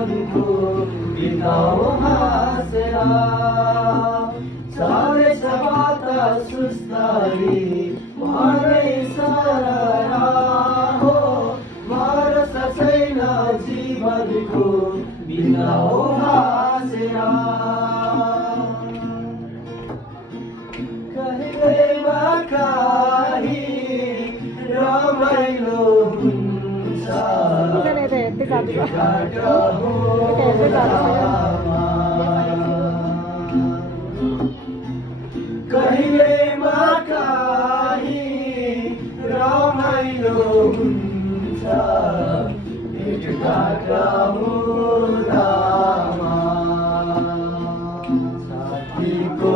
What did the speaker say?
जीवनको बिताऊ हाँसेर चढेछबाट सुस्तरी मरै सरर हो भरोसा छैन जीवनको बिताऊ हाँसेर कहिलेमा काहीँ रमाइलो हुन्छ कहिलेमा काहीँ रमाइलो हुन्छ भेटघाट हुँदामा साथीको